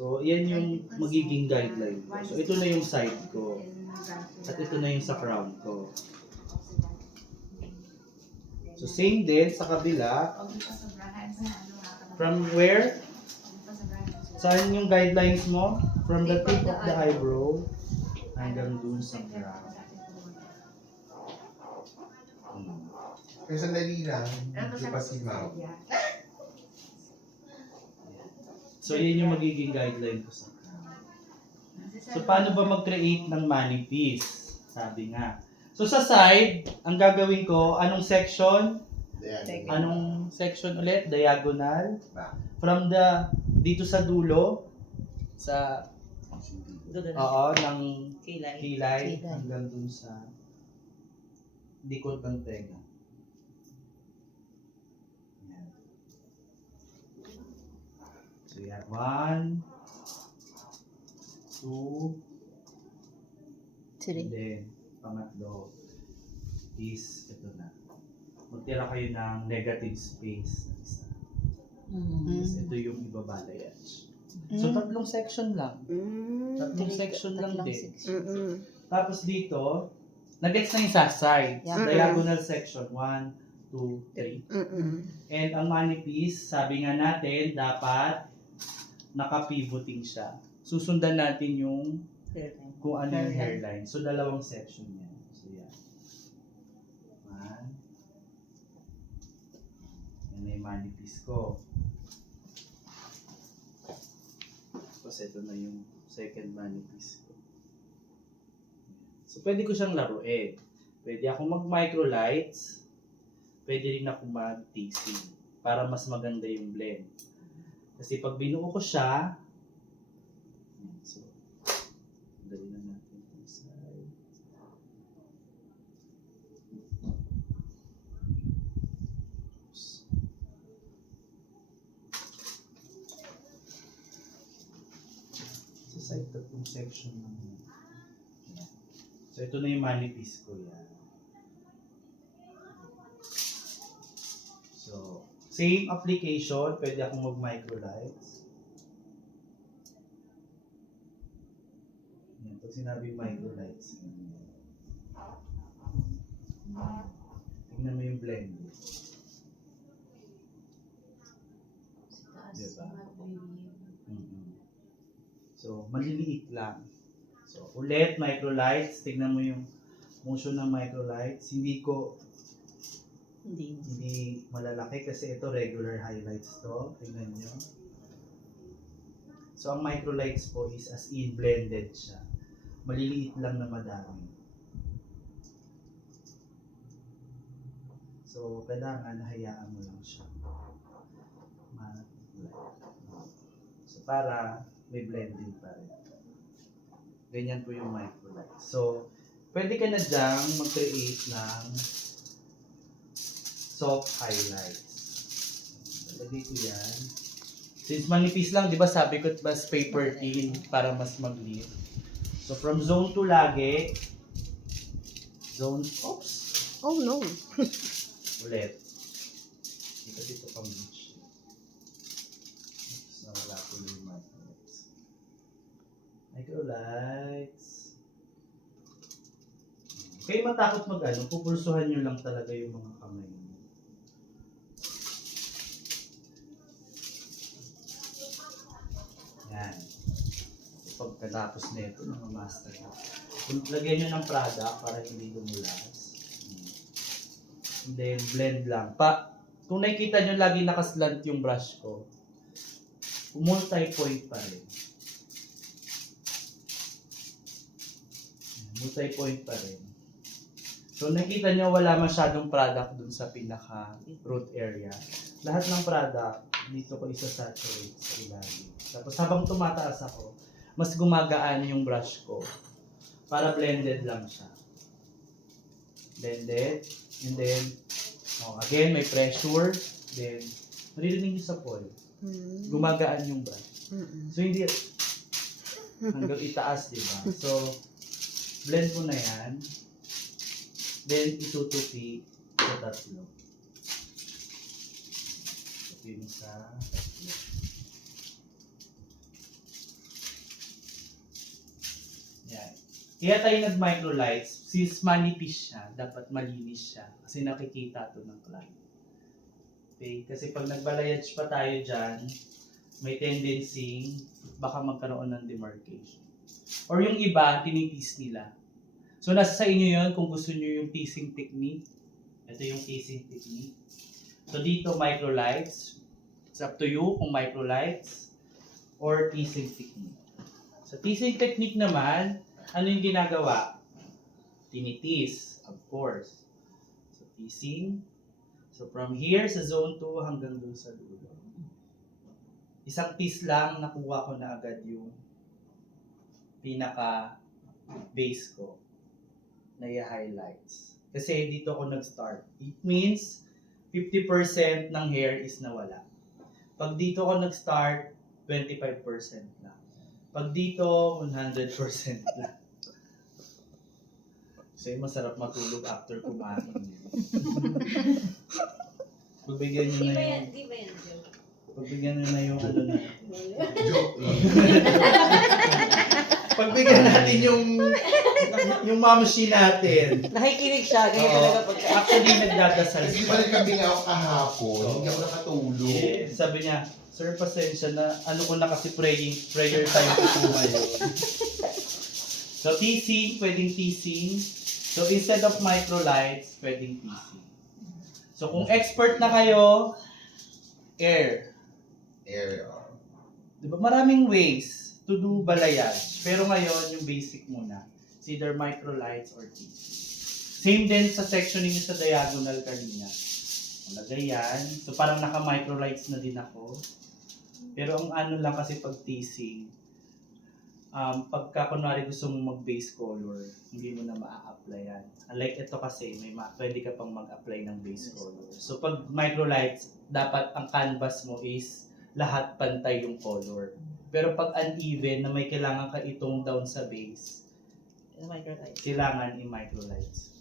So, yan yung magiging guideline ko. So, ito na yung side ko. At ito na yung sa crown ko. So, same din sa kabila. From where? Saan yung guidelines mo? From the tip of the eyebrow hanggang dun sa crown. Pero sandali lang, medyo pasimaw. So, yun yung magiging guideline ko sa crown. So, paano ba mag-create ng manipis? Sabi nga. So, sa side, ang gagawin ko, anong section? Anong section ulit? Diagonal. From dito sa dulo, sa, ng kilay, hanggang dun sa likod ng tenga. Yan. So, yan. 1, 2, and then, pangatlo is, ito na. Magtira kayo ng negative space. Tapos ito yung ibabalayage. So, tatlong section lang. Tatlong section lang din. Tapos dito, nag-gets na yung sa side. Diagonal section. 1, 2, 3. And ang manipis, sabi nga natin, dapat naka-pivoting siya. Susundan natin yung kung ano yung hairline. So, dalawang section yan. So, yan. Yan na yung manipis ko. Tapos ito na yung second manipis ko. So, pwede ko siyang laruin. Pwede akong mag-microlights. Pwede rin ako mag-tasting para mas maganda yung blend. Kasi pag binuo ko siya, so, dali na natin yung side. Sa side, tatlong section lang. So, ito na yung manipis ko yan. So, same application, pwede akong mag-microlights. Yan, pag sinabi microlights, tingnan mo yung blend. Diba? So, maliliit lang. So, ulit, microlights. Tingnan mo yung motion ng microlights. Hindi malalaki kasi ito regular highlights to. Tingnan nyo. So, ang microlights po is as in blended siya. Maliliit lang na madami. So, kailangan hayaan mo lang siya. So, para may blending pa rin. Ganyan po yung microlights. So, pwede ka na dyang mag-create ng soft highlights. Lagay ko yan. Since manipis lang, di ba sabi ko mas paper thin para mas mag-lift. So, from zone 2 lagi. Oops! Oh no! Ulit. Dito dito pang beach. Oops, nawala ko yung microlights. Microlights. Kayo matakot mag-ano, pupulsuhan nyo lang talaga yung mga kamay nyo. Yan. Pagkatapos nito, mga master na. Lagyan nyo ng product para hindi dumulas. And then, blend lang. Kung nakikita nyo lagi nakaslant yung brush ko, multi-point pa rin. Multi-point pa rin. So, nakita nyo wala masyadong product dun sa pinaka-root area. Lahat ng product, dito ko isa-saturate sa ilalim. Tapos habang tumataas ako, mas gumagaan yung brush ko. Para blended lang siya. Blended. And then, again, may pressure. Then, maririnig nyo sa foil. Gumagaan yung brush. So, hindi hanggang itaas, di ba? So, blend ko na yan. Then, itutupi sa tatlo. Ito yung sa tatlo. Kaya tayo nag-microlights, since manipis siya, dapat malinis siya. Kasi nakikita to ng client. Okay? Kasi pag nagbalayage pa tayo dyan, may tendency baka magkaroon ng demarcation. Or yung iba, tinitis nila. So nasa sa inyo yun kung gusto nyo yung teasing technique. Ito yung teasing technique. So dito microlights. It's up to you kung microlights or teasing technique. Sa teasing technique naman, ano yung ginagawa? Tinitis, of course. So teasing. So from here sa zone 2 hanggang doon sa dulo. Isang tease lang, nakuha ko na agad yung pinaka base ko na i-highlights. Kasi dito ako nag-start. It means 50% ng hair is nawala. Pag dito ako nag-start, 25% lang. Pag dito, 100% lang. Kasi masarap matulog after kumain. Pagbigyan nyo na yung... Di ba yan, Joe? Pagbigyan nyo na yung ano na. Joke lang. Pagbigyan natin yung mamshi natin. Nakikinig siya, ganyan Oo. talaga pagka. Actually, nagdadasal Kasi siya. balik kami nga ako kahapon, hindi ako nakatulog. Yes. Sabi niya, Sir, pasensya na. Ano ko na kasi prayer time ko po ngayon. So, teasing, pwedeng teasing. So, instead of microlights, pwedeng teasing. So, kung expert na kayo, air. Area. Diba? Maraming ways to do balayage. Pero ngayon, yung basic muna. It's either microlights or teasing. Same din sa sectioning sa diagonal kanina. Lagay yan. So parang naka-microlights na din ako. Pero ang ano lang kasi pag teasing, pagka kunwari gusto mong mag-base color, hindi mo na maa-apply yan. Unlike ito kasi, pwede ka pang mag-apply ng base color. So pag microlights, dapat ang canvas mo is lahat pantay yung color. Pero pag uneven na may kailangan ka itong down sa base, kailangan i-microlights.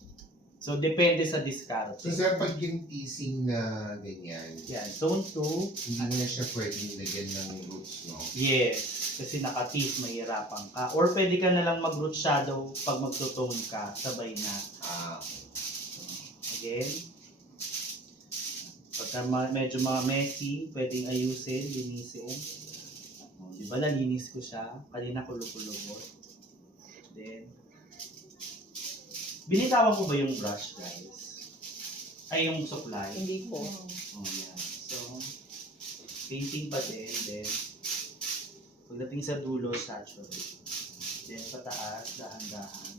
So, depende sa discard. So sir, pag yung teasing na ganyan, Yan, zone 2. hindi mo na siya pwedeng lagyan ng roots, no? Yes, kasi naka-tease, mahirapan ka. Or pwede ka na lang mag-root shadow pag magtutone ka, sabay na. Again. Pagka medyo mga messy, pwedeng ayusin, linisin. Di ba nalinis ko siya? Kanina kulog-kulog. Then, binitawan ko ba yung brush, guys? Ay, yung supply? Hindi po. Oh, yan. So, painting pa din. Then, pagdating sa dulo, saturate. Then, pataas, dahan-dahan.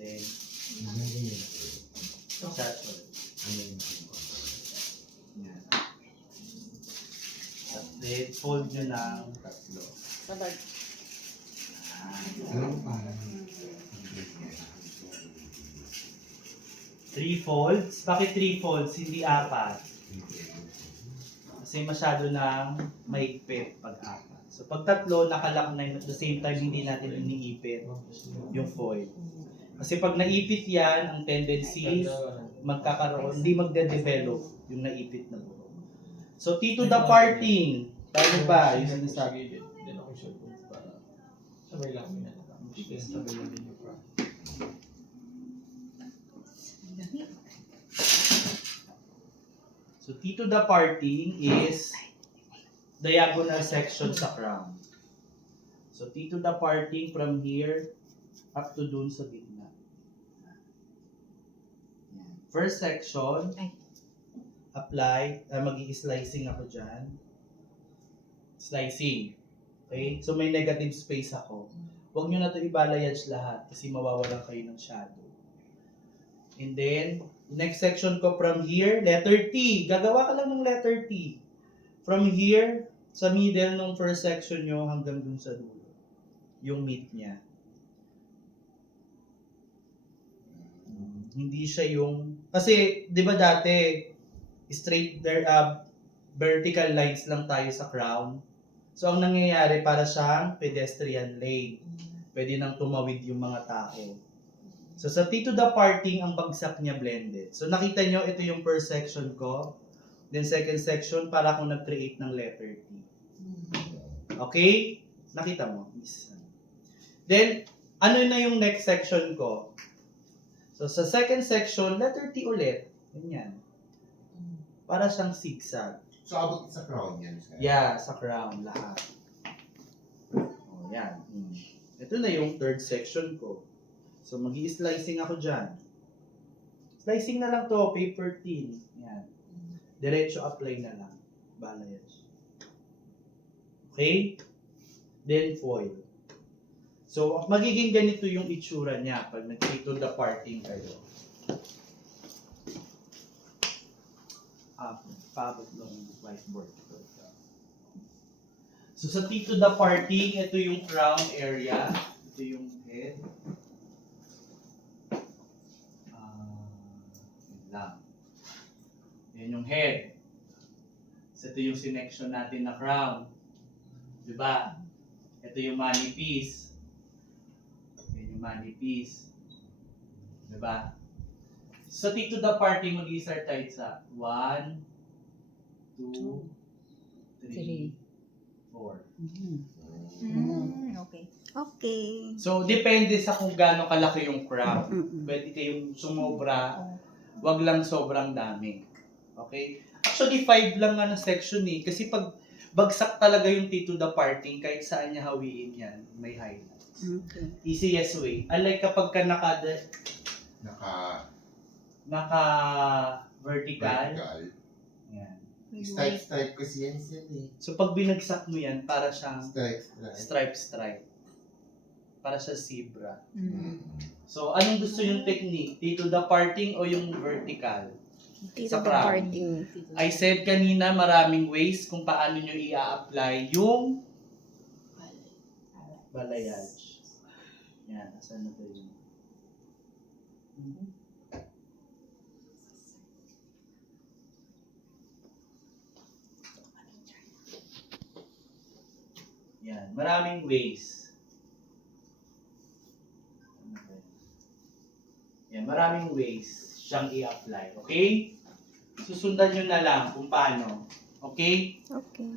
Then, saturate. Yan. At then, fold nyo ng tatlo. Sabag. Ano parang 3 folds. Bakit 3 folds? Hindi 4. Kasi masyado nang maigpit pag 4. So pag tatlo, nakalak na yun. At the same time, hindi natin iniipit yung foil. Kasi pag naipit yan, ang tendency, magkakaroon, hindi magde-develop yung naipit na buhok. So, T to the parting. Tayo ba? Yung sinasabi. Then ako sure kung para sabay lang yun. Sabay lang din yung pra. So, T to the parting is diagonal section sa crown. So, T to the parting from here up to dun sa gitna. First section, apply, mag-i-slicing ako dyan. Slicing. Okay? So, may negative space ako. Huwag nyo na ito i-balayage lahat kasi mawawalan kayo ng shadow. And then, next section ko from here, letter T. Gagawa ka lang ng letter T. From here, sa middle ng first section nyo hanggang dun sa dulo. Yung mid niya. Hindi siya yung... Kasi, di ba dati, straight there, vertical lines lang tayo sa crown. So, ang nangyayari para siyang pedestrian lane. Pwede nang tumawid yung mga tao. So, sa T to the parting, ang bagsak niya blended. So, nakita nyo, ito yung first section ko. Then, second section, para akong nag-create ng letter T. Okay? Nakita mo? Then, ano na yung next section ko? So, sa second section, letter T ulit. Ganyan. Para siyang zigzag. So, abot sa crown yan. Sir. Yeah, sa crown, lahat. O, yan. Ito na yung third section ko. So, mag-i-slicing ako dyan. Slicing na lang to, paper thin. Yan. Diretso apply na lang. Bala yan. Okay? Then foil. So, magiging ganito yung itsura niya pag nag-to the parting kayo. Paabot ng whiteboard. So, sa to the parting, ito yung crown area. Ito yung head. Yun lang. Yan yung head. So, ito yung sinection natin na crown. Diba? Ito yung money piece. Yan yung money piece. Diba? So, to the parting, mag-i-start tayo sa 1, 2, 3, 4. Okay. Okay. So, depende sa kung gaano kalaki yung crown. Pwede kayong sumobra, wag lang sobrang dami. Okay? Actually, 5 lang nga na section eh. Kasi pag bagsak talaga yung to the parting, kahit saan niya hawiin yan, may highlights. Okay. Easiest way. Unlike kapag ka naka-vertical. Vertical. Yan. Stripe kasi yan sir eh. So, pag binagsak mo yan, para siyang Stripe. stripe. Para siya zebra. Mm. So, anong gusto yung technique? To the parting o yung vertical? Dito Sa the crown. parting. I said kanina maraming ways kung paano nyo i-apply yung balayage. Yan, asan na to yun? Yan, maraming ways. Yan, maraming ways siyang i-apply. Okay? Susundan nyo na lang kung paano. Okay? Okay.